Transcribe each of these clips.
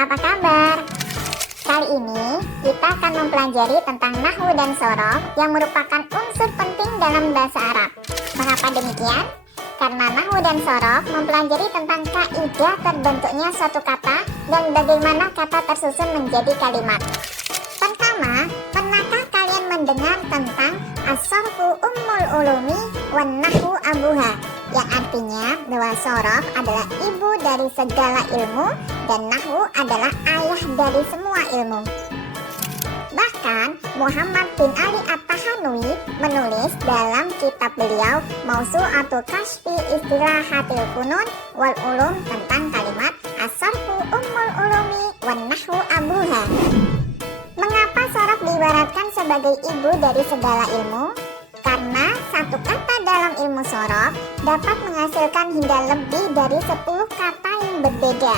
apa kabar? Kali ini kita akan mempelajari tentang nahwu dan sorof yang merupakan unsur penting dalam bahasa Arab. Mengapa demikian? Karena nahwu dan sorof mempelajari tentang kaidah terbentuknya suatu kata dan bagaimana kata tersusun menjadi kalimat. Pertama, pernahkah kalian mendengar tentang as-sorfu ummul ulumi wan nahwu abuha, yang artinya bahwa sorof adalah ibu dari segala ilmu dan nahwu adalah ayah dari semua ilmu. Bahkan Muhammad bin Ali At-Tahanwi menulis dalam kitab beliau Mawsu'atu Kashfi Istilahatil Funun wal Ulum tentang kalimat as-sorfu ummul ulumi wan nahwu abuha. Mengapa sorof diibaratkan sebagai ibu dari segala ilmu? Karena satu kata dalam ilmu sorof dapat menghasilkan hingga lebih dari 10 kata yang berbeda,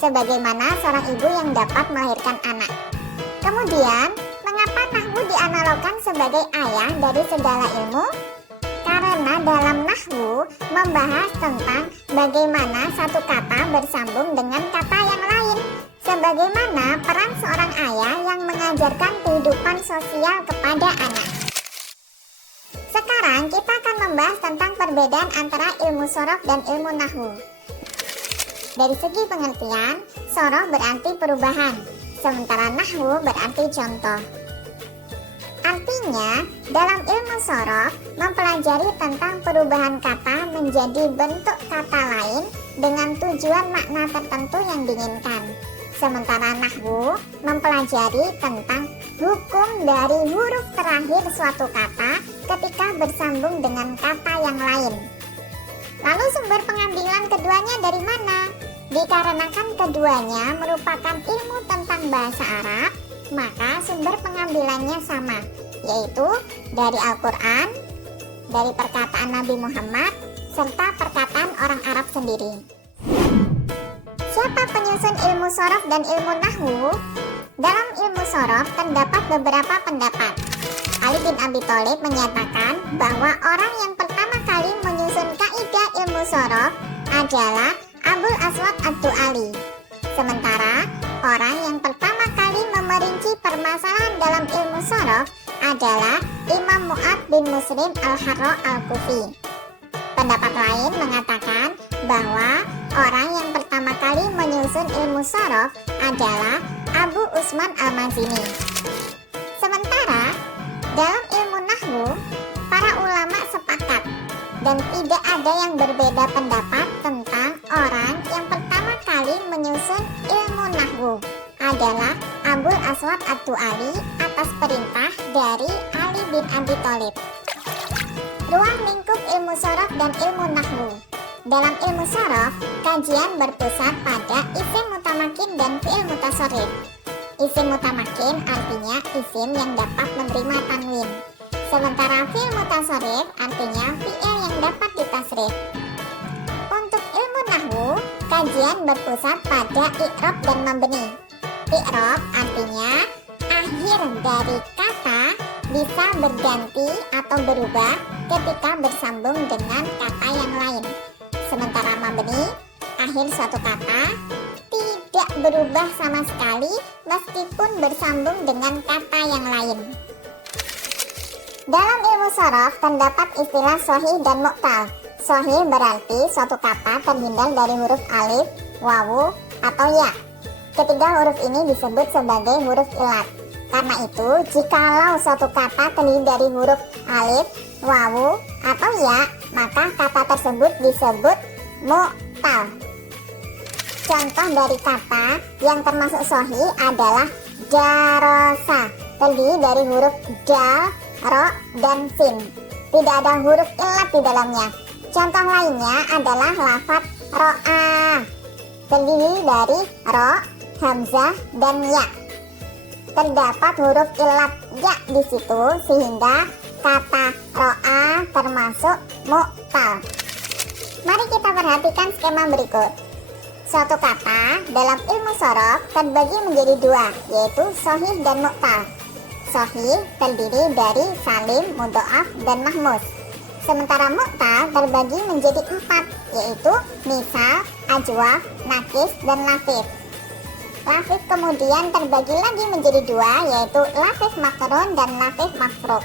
sebagaimana seorang ibu yang dapat melahirkan anak. Kemudian, mengapa nahwu dianalogkan sebagai ayah dari segala ilmu? Karena dalam nahwu membahas tentang bagaimana satu kata bersambung dengan kata yang lain, sebagaimana peran seorang ayah yang mengajarkan kehidupan sosial kepada anak. Sekarang kita akan membahas tentang perbedaan antara ilmu sorof dan ilmu nahwu. Dari segi pengertian, sorof berarti perubahan, sementara nahwu berarti contoh. Artinya, dalam ilmu sorof mempelajari tentang perubahan kata menjadi bentuk kata lain dengan tujuan makna tertentu yang diinginkan. Sementara nahwu mempelajari tentang hukum dari huruf terakhir suatu kata ketika bersambung dengan kata yang lain. Lalu sumber pengambilan keduanya dari mana? Dikarenakan keduanya merupakan ilmu tentang bahasa Arab, maka sumber pengambilannya sama, yaitu dari Al-Quran, dari perkataan Nabi Muhammad, serta perkataan orang Arab sendiri. Siapa penyusun ilmu sorof dan ilmu nahwu? Dalam ilmu sorof terdapat beberapa pendapat. Ali bin Abi Thalib menyatakan bahwa orang yang pertama kali menyusun kaidah ilmu sorof adalah Abul Aswad Ad-Du'ali. Sementara orang yang pertama kali memerinci permasalahan dalam ilmu sorof adalah Imam Mu'ad bin Muslim Al-Harra Al-Kufi. Pendapat lain mengatakan bahwa orang yang pertama kali menyusun ilmu sorof adalah Abu Usman Al-Mazini. Sementara dalam ilmu nahwu, para ulama sepakat dan tidak ada yang berbeda pendapat tentang orang yang pertama kali menyusun ilmu nahwu adalah Abul Aswad Ad-Du'ali atas perintah dari Ali bin Abi Thalib. Ruang lingkup ilmu sorof dan ilmu nahwu. Dalam ilmu sorof, kajian berpusat pada isim mutamakin dan fi'il mutasharrif. Isim mutamakin artinya isim yang dapat menerima tanwin, sementara fi'il mutasharrif artinya fi'il yang dapat ditasrif. Untuk ilmu nahwu, kajian berpusat pada i'rab dan mabni. I'rab artinya akhir dari kata bisa berganti atau berubah ketika bersambung dengan kata yang lain. Sementara mabni, akhir suatu kata tidak berubah sama sekali meskipun bersambung dengan kata yang lain. Dalam ilmu sorof terdapat istilah sahih dan mu'tal. Sahih berarti suatu kata terhindar dari huruf alif, wawu, atau ya. Ketiga huruf ini disebut sebagai huruf ilat. Karena itu, jikalau suatu kata terdiri dari huruf alif, wawu, atau ya, maka kata tersebut disebut mu'tal. Contoh dari kata yang termasuk sahih adalah darasa, terdiri dari huruf dal, ro, dan sin. Tidak ada huruf ilat di dalamnya. Contoh lainnya adalah lafaz ro'a, terdiri dari ro, hamzah, dan ya. Terdapat huruf ilat ya di situ sehingga kata ro'a termasuk mu'tal. Mari kita perhatikan skema berikut. Suatu kata dalam ilmu sorof terbagi menjadi dua, yaitu sahih dan mu'tal. Sahih terdiri dari salim, mudhoaf, dan mahmus. Sementara mu'tal terbagi menjadi 4, yaitu misal, ajwaf, nakis, dan latif. Lafif kemudian terbagi lagi menjadi dua, yaitu lafif makrun dan lafif mafruk.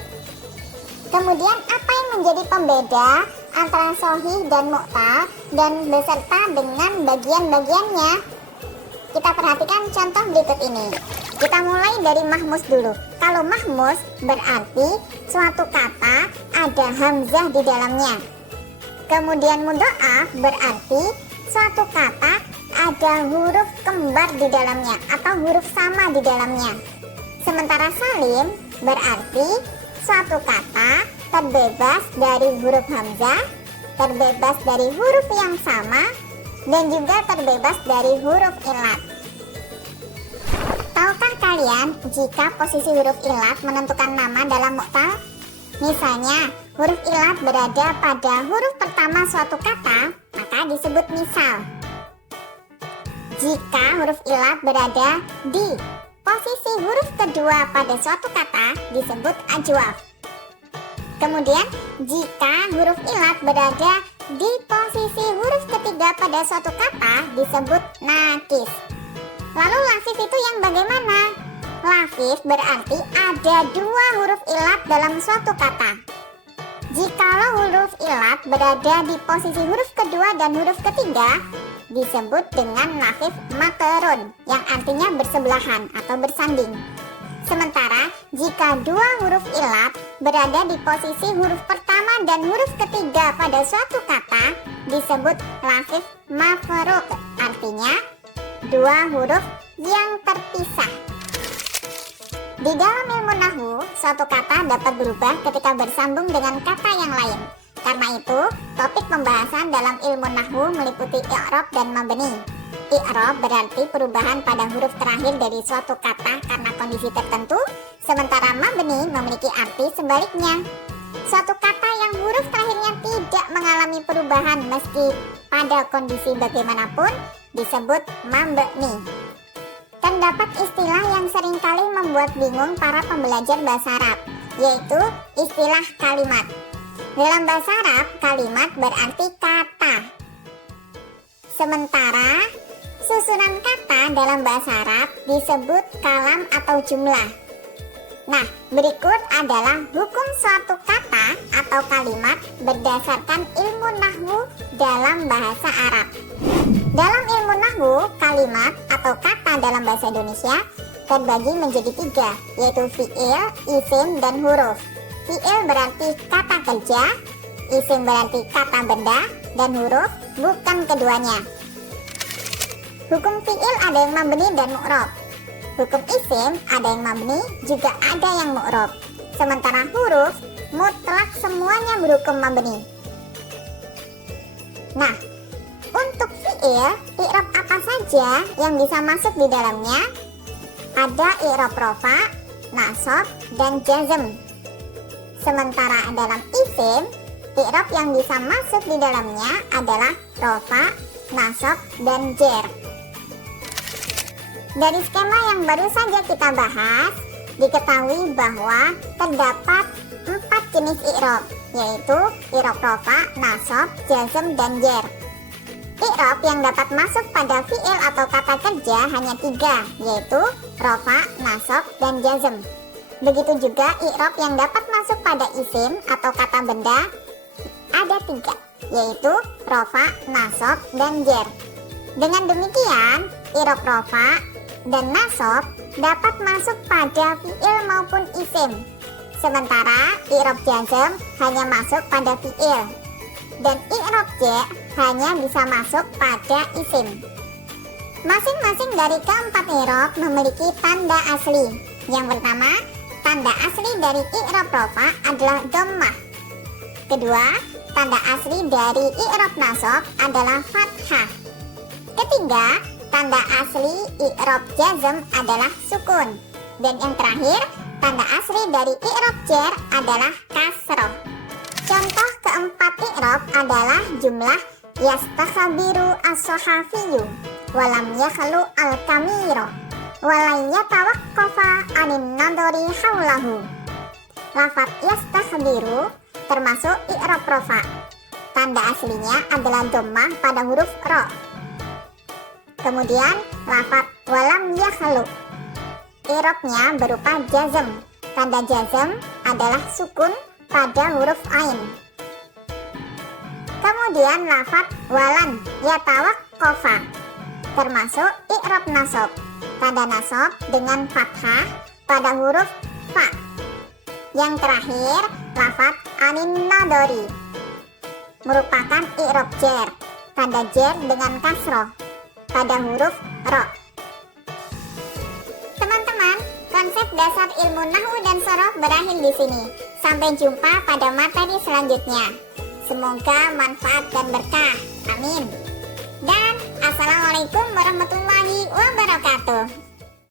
Kemudian apa yang menjadi pembeda antara sahih dan mu'tal dan beserta dengan bagian-bagiannya? Kita perhatikan contoh berikut ini. Kita mulai dari mahmus dulu. Kalau mahmus berarti suatu kata ada hamzah di dalamnya. Kemudian mudho'af berarti suatu kata ada huruf kembar di dalamnya atau huruf sama di dalamnya. Sementara salim berarti suatu kata terbebas dari huruf hamzah, terbebas dari huruf yang sama, dan juga terbebas dari huruf ilat. Tahukah kalian jika posisi huruf ilat menentukan nama dalam mu'tal? Misalnya, huruf ilat berada pada huruf pertama suatu kata, maka disebut misal. Jika huruf ilat berada di posisi huruf kedua pada suatu kata, disebut ajwaf. Kemudian, jika huruf ilat berada di posisi huruf ketiga pada suatu kata, disebut nakis. Lalu lafif itu yang bagaimana? Lafif berarti ada dua huruf ilat dalam suatu kata. Jikalau huruf ilat berada di posisi huruf kedua dan huruf ketiga, disebut dengan lafif makrun, yang artinya bersebelahan atau bersanding. Sementara jika dua huruf ilat berada di posisi huruf pertama dan huruf ketiga pada suatu kata, disebut lafif mafruk, artinya dua huruf yang terpisah. Di dalam ilmu nahwu, suatu kata dapat berubah ketika bersambung dengan kata yang lain. Karena itu, topik pembahasan dalam ilmu nahwu meliputi i'rab dan mabni. I'rab berarti perubahan pada huruf terakhir dari suatu kata karena kondisi tertentu, sementara mabni memiliki arti sebaliknya. Suatu kata yang huruf terakhirnya tidak mengalami perubahan meski pada kondisi bagaimanapun disebut mabni. Terdapat istilah yang seringkali membuat bingung para pembelajar bahasa Arab, yaitu istilah kalimat. Dalam bahasa Arab, kalimat berarti kata. Sementara susunan kata dalam bahasa Arab disebut kalam atau jumlah. Nah, berikut adalah hukum suatu kata atau kalimat berdasarkan ilmu nahwu dalam bahasa Arab. Dalam ilmu nahwu, kalimat atau kata dalam bahasa Indonesia terbagi menjadi tiga, yaitu fi'il, isim, dan huruf. Fi'il berarti kata kerja, isim berarti kata benda, dan huruf bukan keduanya. Hukum fi'il ada yang mabni dan mu'rab. Hukum isim ada yang mabni, juga ada yang mu'rab. Sementara huruf mutlak semuanya berhukum mabni. Nah, untuk fi'il, i'rab apa saja yang bisa masuk di dalamnya? Ada i'rab rofa, nasab, dan jazm. Sementara dalam isim, i'rab yang bisa masuk di dalamnya adalah rofa, nasab, dan jer. Dari skema yang baru saja kita bahas, diketahui bahwa terdapat 4 jenis i'rab, yaitu i'rab rofa, nasab, jazm, dan jer. I'rab yang dapat masuk pada fi'il atau kata kerja hanya 3, yaitu rofa, nasab, dan jazm. Begitu juga i'rab yang dapat masuk pada isim atau kata benda ada 3, yaitu rofa, nasab, dan jer. Dengan demikian, i'rab rofa dan nasab dapat masuk pada fi'il maupun isim. Sementara i'rab jazm hanya masuk pada fi'il. Dan i'rab jer hanya bisa masuk pada isim. Masing-masing dari keempat i'rab memiliki tanda asli. Yang pertama, tanda asli dari i'rab rofa adalah dhammah. Kedua, tanda asli dari i'rab nasab adalah fathah. Ketiga, tanda asli i'rab jazm adalah sukun. Dan yang terakhir, tanda asli dari i'rab jer adalah kasroh. Contoh keempat i'rab adalah jumlah yastakbiru as-sahafiyu walam yakhlu al-kamiro walan yatawaqqafa anin nadori haulahu. Lafaz yastakbiru termasuk i'rab rofa. Tanda aslinya adalah dhammah pada huruf ro. Kemudian lafaz walam yakhluq. I'rabnya berupa jazm. Tanda jazm adalah sukun pada huruf ain. Kemudian lafadz walan yatawaqqafa, termasuk i'rab nasab. Tanda nasab dengan fathah pada huruf fa. Yang terakhir, lafadz anin nadori merupakan i'rab jar. Tanda jar dengan kasroh pada huruf ro. Teman-teman, konsep dasar ilmu nahwu dan sorof berakhir di sini. Sampai jumpa pada materi selanjutnya. Semoga manfaat dan berkah. Amin. Dan Assalamualaikum warahmatullahi wabarakatuh.